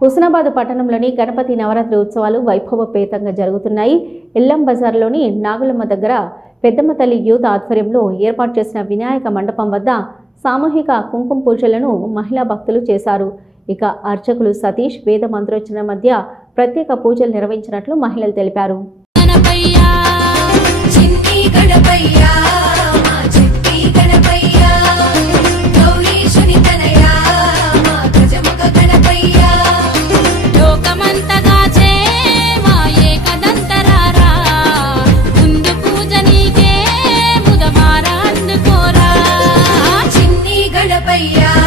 హుస్నాబాద్ పట్టణంలోని గణపతి నవరాత్రి ఉత్సవాలు వైభవపేతంగా జరుగుతున్నాయి. ఎల్లం బజార్లోని నాగులమ్మ దగ్గర పెద్దమ్మ తల్లి యూత్ ఆధ్వర్యంలో ఏర్పాటు చేసిన వినాయక మండపం వద్ద సామూహిక కుంకుమ పూజలను మహిళా భక్తులు చేశారు. ఇక అర్చకులు సతీష్ వేద మంత్రోచ్చరణ మధ్య ప్రత్యేక పూజలు నిర్వహించినట్లు మహిళలు తెలిపారు. 哎呀。